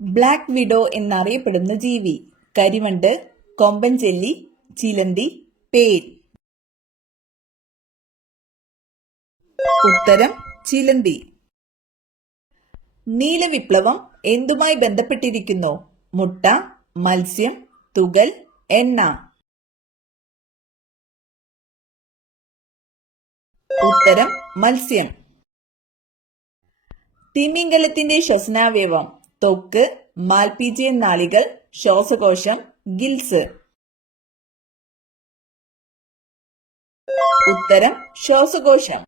Black widow എന്നറിയപ്പെടുന്ന ജീവി. കരിവണ്ട്, കൊമ്പൻ ചെല്ലി, ചിലന്തി, പേൽ. ഉത്തരം ചിലന്തി. നീലവിപ്ലവം എന്തുമായി ബന്ധപ്പെട്ടിരിക്കുന്നു? മുട്ട, മത്സ്യം, തുകൽ, എണ്ണ. ഉത്തരം മത്സ്യം. തിമിംഗലത്തിന്റെ ശ്വസനാവയവം ത്വക്ക്, മാൽപീജിയൻ നാളികൾ, ശ്വാസകോശം, ഗിൽസ്. ഉത്തരം ശ്വാസകോശം.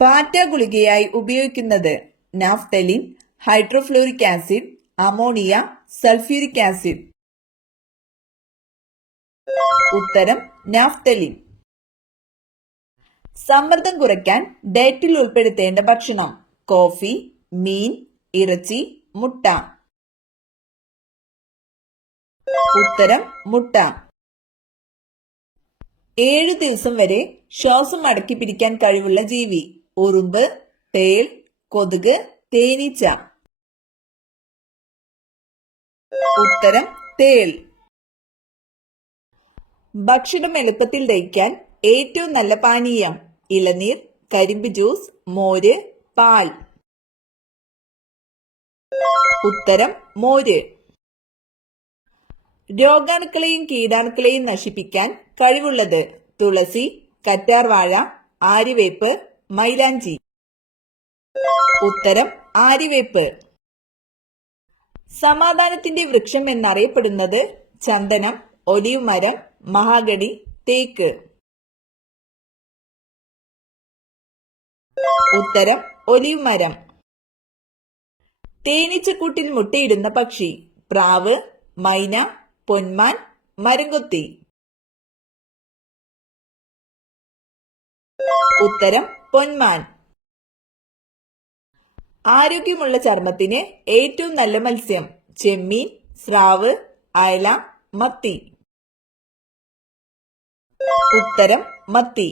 പാറ്റ ഗുളികയായി ഉപയോഗിക്കുന്നത് naphthalene, hydrofluoric acid, ammonia, sulphuric acid. ഉത്തരം നാഫ്തലിൻ. സമ്മർദ്ദം കുറയ്ക്കാൻ ഡയറ്റിൽ ഉൾപ്പെടുത്തേണ്ട ഭക്ഷണം കോഫി, മീൻ, ഇറച്ചി, മുട്ട. ഉത്തരം മുട്ട. 7 ദിവസം വരെ ശ്വാസം അടക്കി പിടിക്കാൻ കഴിവുള്ള ജീവി ഉറുമ്പ്, തേൾ, കൊതുക്, തേനീച്ച. ഉത്തരം തേൾ. ഭക്ഷണം എളുപ്പത്തിൽ ദഹിക്കാൻ ഏറ്റവും നല്ല പാനീയം ഇളനീർ, കരിമ്പ് ജ്യൂസ്, മോര്, പാൽ. ഉത്തരം മോര്. രോഗാണുക്കളെയും കീടാണുക്കളെയും നശിപ്പിക്കാൻ കഴിവുള്ളത് തുളസി, കറ്റാർവാഴ, ആര്യവേപ്പ്, മൈലാഞ്ചി. ഉത്തരം ആര്യവേപ്പ്. സമാധാനത്തിന്റെ വൃക്ഷം എന്നറിയപ്പെടുന്നത് ചന്ദനം, ഒലിവ് മരം, മഹാഗണി, തേക്ക്. ഉത്തരം ഒലിവ് മരം. തേനീച്ചക്കൂട്ടിൽ മുട്ടയിടുന്ന പക്ഷി പ്രാവ്, മൈന, പൊന്മാൻ, മരംകൊത്തി. ഉത്തരം പൊന്മാൻ. ആരോഗ്യമുള്ള ചർമ്മത്തിന് ഏറ്റവും നല്ല മത്സ്യം ചെമ്മീൻ, സ്രാവ്, അയല, മത്തി. ഉത്തരം മത്തി.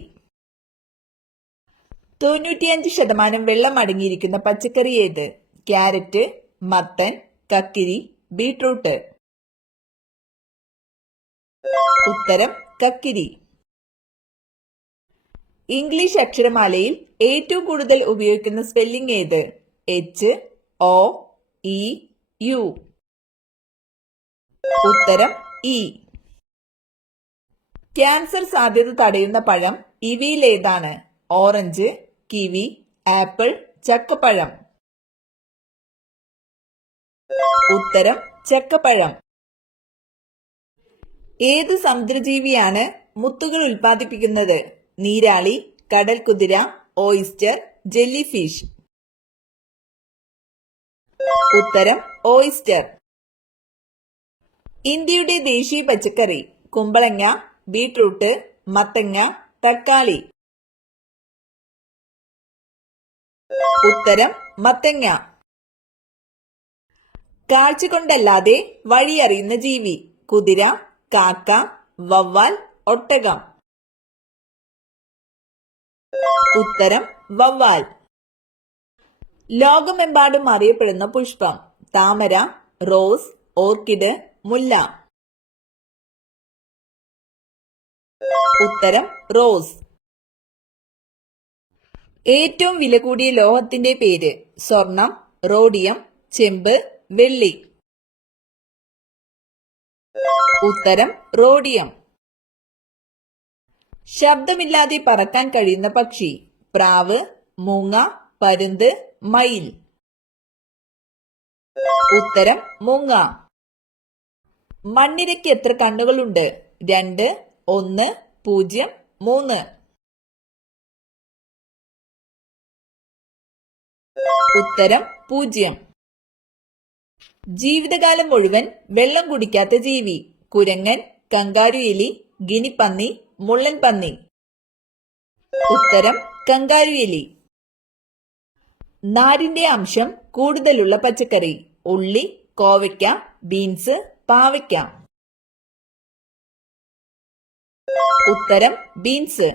95% വെള്ളം അടങ്ങിയിരിക്കുന്ന പച്ചക്കറി ഏത്? ക്യാരറ്റ്, മത്തൻ, കക്കിരി, ബീട്രൂട്ട്. ഉത്തരം കക്കിരി. ഇംഗ്ലീഷ് അക്ഷരമാലയിൽ ഏറ്റവും കൂടുതൽ ഉപയോഗിക്കുന്ന സ്പെല്ലിംഗ് ഏത്? H, O, E, U. ഉത്തരം ഇ. ക്യാൻസർ സാധ്യത തടയുന്ന പഴം ഇവയിൽ ഏതാണ്? ഓറഞ്ച്, കിവി, ആപ്പിൾ, ചക്കപ്പഴം. ഉത്തരം ചക്കപ്പഴം. ഏത് സമുദ്രജീവിയാണ് മുത്തുകൾ ഉൽപ്പാദിപ്പിക്കുന്നത്? നീരാളി, കടൽക്കുതിര, ഓയിസ്റ്റർ, ജെല്ലി ഫിഷ്. ഉത്തരം ഓയിസ്റ്റർ. ഇന്ത്യയുടെ ദേശീയ പച്ചക്കറി കുമ്പളങ്ങ, ബീട്രൂട്ട്, മത്തങ്ങ, തക്കാളി. ഉത്തരം മത്തങ്ങ. കാഴ്ച കൊണ്ടല്ലാതെ വഴിയറിയുന്ന ജീവി കുതിര, കാക്ക, വവ്വാൽ, ഒട്ടകം. ഉത്തരം വവ്വാൽ. ലോകമെമ്പാടും അറിയപ്പെടുന്ന പുഷ്പം താമര, റോസ്, ഓർക്കിഡ്, മുല്ല. ഉത്തരം റോസ്. ഏറ്റവും വില കൂടിയ ലോഹത്തിന്റെ പേര് സ്വർണം, റോഡിയം, ചെമ്പ്, വെള്ളി. ഉത്തരം റോഡിയം. ശബ്ദമില്ലാതെ പറക്കാൻ കഴിയുന്ന പക്ഷി പ്രാവ്, മൂങ്ങ, പരുന്ത്, മയിൽ. ഉത്തരം മൂങ്ങ. മണ്ണിരയ്ക്ക് എത്ര കണ്ണുകളുണ്ട്? 2, 1, 0, 3. ഉത്തരം 0. ജീവിതകാലം മുഴുവൻ വെള്ളം കുടിക്കാത്ത ജീവി കുരങ്ങൻ, കങ്കാരു എലി, ഗിനിപ്പന്നി, മുള്ളൻ പന്നി. ഉത്തരം കങ്കാരു എലി. നാരിന്റെ അംശം കൂടുതലുള്ള പച്ചക്കറി ഉള്ളി, കോവയ്ക്ക, ബീൻസ്, പാവയ്ക്ക. ഉത്തരം ബീൻസ്.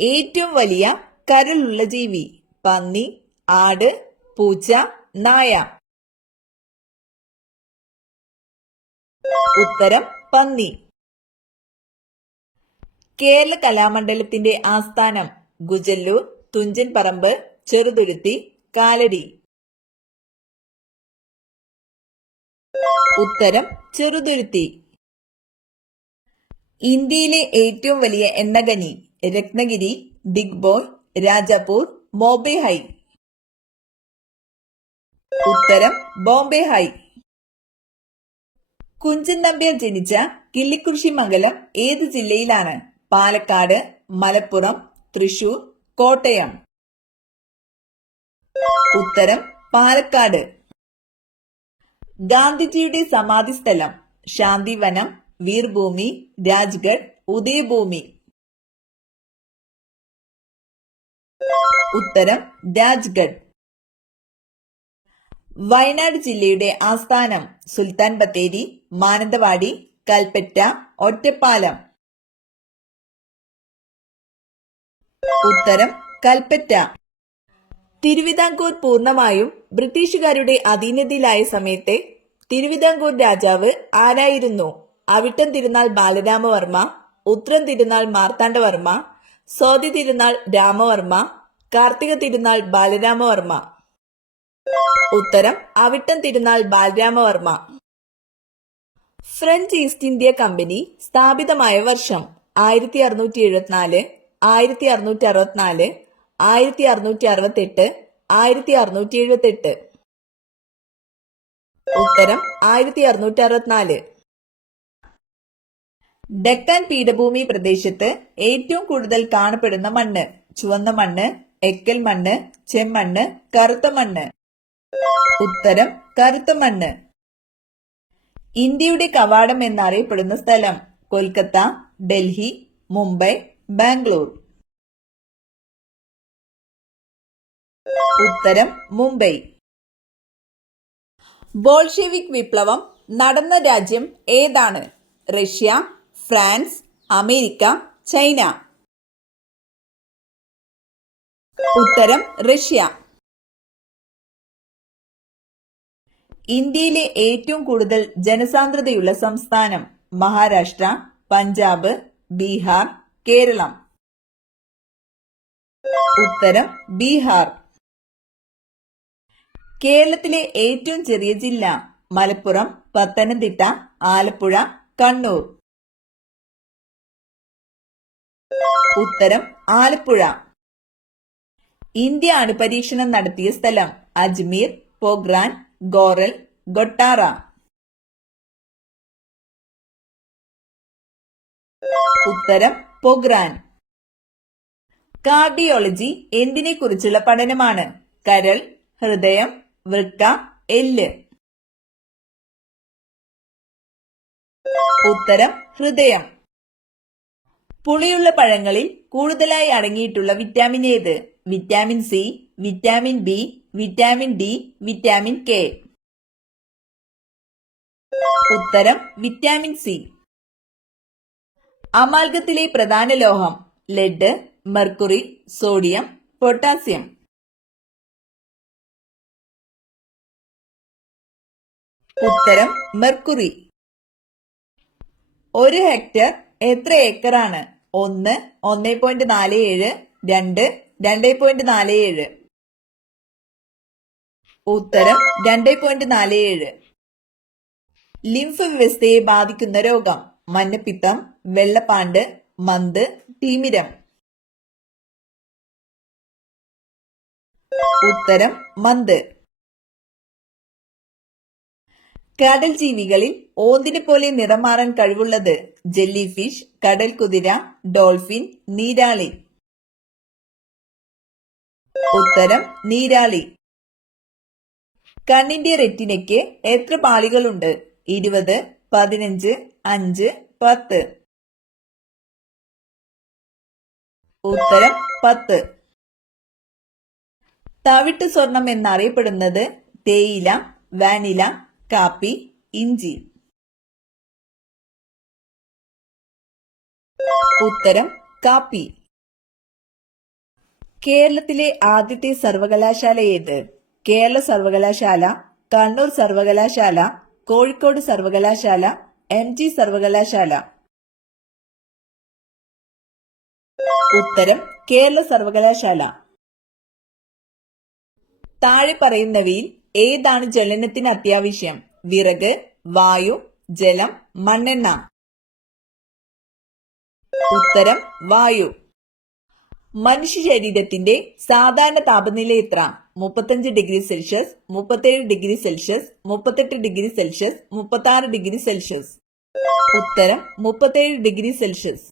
ഏറ്റവും വലിയ കരളുള്ള ജീവി പന്നി, ആട്, പൂച്ച, നായ. ഉത്തരം പന്നി. കേരള കലാമണ്ഡലത്തിന്റെ ആസ്ഥാനം ഗുജല്ലൂർ, തുഞ്ചൻ പറമ്പ്, ചെറുതുരുത്തി, കാലടി. ഉത്തരം ചെറുതുരുത്തി. ഇന്ത്യയിലെ ഏറ്റവും വലിയ എണ്ണഖനി രത്നഗിരി, ദിഗ്ബോയ്, രാജാപൂർ, ബോംബെ ഹൈ. ഉത്തരം ബോംബെ ഹൈ. കുഞ്ചൻ നമ്പ്യാർ ജനിച്ച കിള്ളിക്കുറിശി മംഗലം ഏത് ജില്ലയിലാണ്? പാലക്കാട്, മലപ്പുറം, തൃശൂർ, കോട്ടയം. ഉത്തരം പാലക്കാട്. ഗാന്ധിജിയുടെ സമാധി സ്ഥലം ശാന്തിവനം, വീർഭൂമി, രാജ്ഗഡ്, ഉദയഭൂമി. ഉത്തരം രാജ്ഗഡ്. വയനാട് ജില്ലയുടെ ആസ്ഥാനം സുൽത്താൻ ബത്തേരി, മാനന്തവാടി, കൽപ്പറ്റ, ഒറ്റപ്പാലം. ഉത്തരം കൽപ്പറ്റ. തിരുവിതാംകൂർ പൂർണ്ണമായും ബ്രിട്ടീഷുകാരുടെ അധീനതയിലായ സമയത്തെ തിരുവിതാംകൂർ രാജാവ് ആരായിരുന്നു? അവിട്ടം തിരുനാൾ ബാലരാമവർമ്മ, ഉത്രം തിരുനാൾ മാർത്താണ്ഡവർമ്മ, സ്വാതി തിരുനാൾ രാമവർമ്മ, കാർത്തിക തിരുനാൾ ബാലരാമവർമ്മ. ഉത്തരം അവിട്ടം തിരുനാൾ Balarama Varma. French east India company സ്ഥാപിതമായ വർഷം 1674, 1664, 1668, 1678. ഉത്തരം 1664. ഡെക്കാൻ പീഠഭൂമി പ്രദേശത്ത് ഏറ്റവും കൂടുതൽ കാണപ്പെടുന്ന മണ്ണ് ചുവന്ന മണ്ണ്, എക്കൽ മണ്ണ്, ചെമ്മണ്ണ്, കറുത്ത മണ്ണ്. ഉത്തരം കറുത്ത മണ്ണ്. ഇന്ത്യയുടെ കവാടം എന്നറിയപ്പെടുന്ന സ്ഥലം കൊൽക്കത്ത, ഡൽഹി, മുംബൈ, ബാംഗ്ലൂർ. ഉത്തരം മുംബൈ. ബോൾഷെവിക് വിപ്ലവം നടന്ന രാജ്യം ഏതാണ്? Russia, France, America, China. ഉത്തരം റഷ്യ. ഇന്ത്യയിലെ ഏറ്റവും കൂടുതൽ ജനസാന്ദ്രതയുള്ള സംസ്ഥാനം മഹാരാഷ്ട്ര, പഞ്ചാബ്, ബീഹാർ, കേരളം. ഉത്തരം ബീഹാർ. കേരളത്തിലെ ഏറ്റവും ചെറിയ ജില്ല മലപ്പുറം, പത്തനംതിട്ട, ആലപ്പുഴ, കണ്ണൂർ. ഉത്തരം ആലപ്പുഴ. ഇന്ത്യ അണുപരീക്ഷണം നടത്തിയ സ്ഥലം അജ്മീർ, പോഖ്രാൻ, ഗോറൽ, ഗൊട്ടാറ. ഉത്തരം പോഖ്രാൻ. കാർഡിയോളജി എന്തിനെ കുറിച്ചുള്ള പഠനമാണ്? കരൾ, ഹൃദയം, വൃക്ക, എല്ല്. ഉത്തരം ഹൃദയം. പുളിയുള്ള പഴങ്ങളിൽ കൂടുതലായി അടങ്ങിയിട്ടുള്ള വിറ്റാമിൻ ഏത്? Vitamin C, vitamin B, vitamin D, vitamin K. ഉത്തരം വിറ്റാമിൻ സി. അമാൽഗത്തിലെ പ്രധാന ലോഹം ലെഡ്, മെർക്കുറി, സോഡിയം, പൊട്ടാസ്യം. ഉത്തരം മെർക്കുറി. ഒരു ഹെക്ടർ എത്ര ഏക്കറാണ്? 1, 1.47, 2, 2.47. ഉത്തരം 2.47. ലിംഫ് വ്യവസ്ഥയെ ബാധിക്കുന്ന രോഗം മഞ്ഞപ്പിത്തം, വെള്ളപ്പാണ്ട്, മന്ത്, തിമിരം. ഉത്തരം മന്ത്. കടൽ ജീവികളിൽ ഓന്തിനെ പോലെ നിറം മാറാൻ കഴിവുള്ളത് ജെല്ലി ഫിഷ്, കടൽ കുതിര, ഡോൾഫിൻ, നീരാളി. ഉത്തരം നീരാളി. കണ്ണിന്റെ റെറ്റിനയ്ക്ക് എത്ര പാളികളുണ്ട്? 20, 15, 5, 10. ഉത്തരം 10. തവിട്ട് സ്വർണം എന്നറിയപ്പെടുന്നത് തേയില, വാനില, കാപ്പി, ഇഞ്ചി. ഉത്തരം കാപ്പി. കേരളത്തിലെ ആദ്യത്തെ സർവകലാശാല ഏത്? കേരള സർവകലാശാല, കണ്ണൂർ സർവകലാശാല, കോഴിക്കോട് സർവകലാശാല, MG സർവകലാശാല. ഉത്തരം കേരള സർവകലാശാല. താഴെ പറയുന്നവയിൽ ഏതാണ് ജ്വലനത്തിന് അത്യാവശ്യം? വിറക്, വായു, ജലം, മണ്ണെണ്ണ. ഉത്തരം വായു. മനുഷ്യ ശരീരത്തിന്റെ സാധാരണ താപനില എത്ര? 35 degree Celsius, 37 degree Celsius, 38 degree Celsius, 36 degree Celsius. ഉത്തരം 37 ഡിഗ്രി സെൽഷ്യസ്.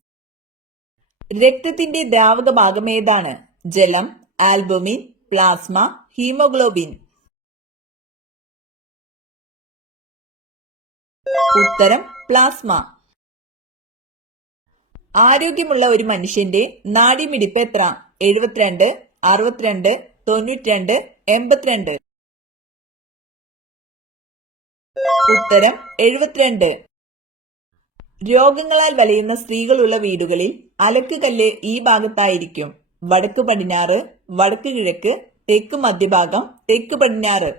രക്തത്തിന്റെ ദ്രാവക ഭാഗം ഏതാണ്? ജലം, ആൽബുമിൻ, പ്ലാസ്മ, ഹീമോഗ്ലോബിൻ. ഉത്തരം പ്ലാസ്മ. ആരോഗ്യമുള്ള ഒരു മനുഷ്യന്റെ നാഡിമിടിപ്പ് എത്ര? 72, 62, 92, 82. ഉത്തരം 72. രോഗങ്ങളാൽ വലയുന്ന സ്ത്രീകളുള്ള വീടുകളിൽ അലക്കുകല്ല് ഈ ഭാഗത്തായിരിക്കും. വടക്ക് പടിഞ്ഞാറ്, വടക്ക് കിഴക്ക്, തെക്ക് മധ്യഭാഗം, തെക്ക് പടിഞ്ഞാറ്.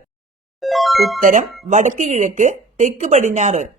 ഉത്തരം വടക്ക് കിഴക്ക്, തെക്ക് പടിഞ്ഞാറ്.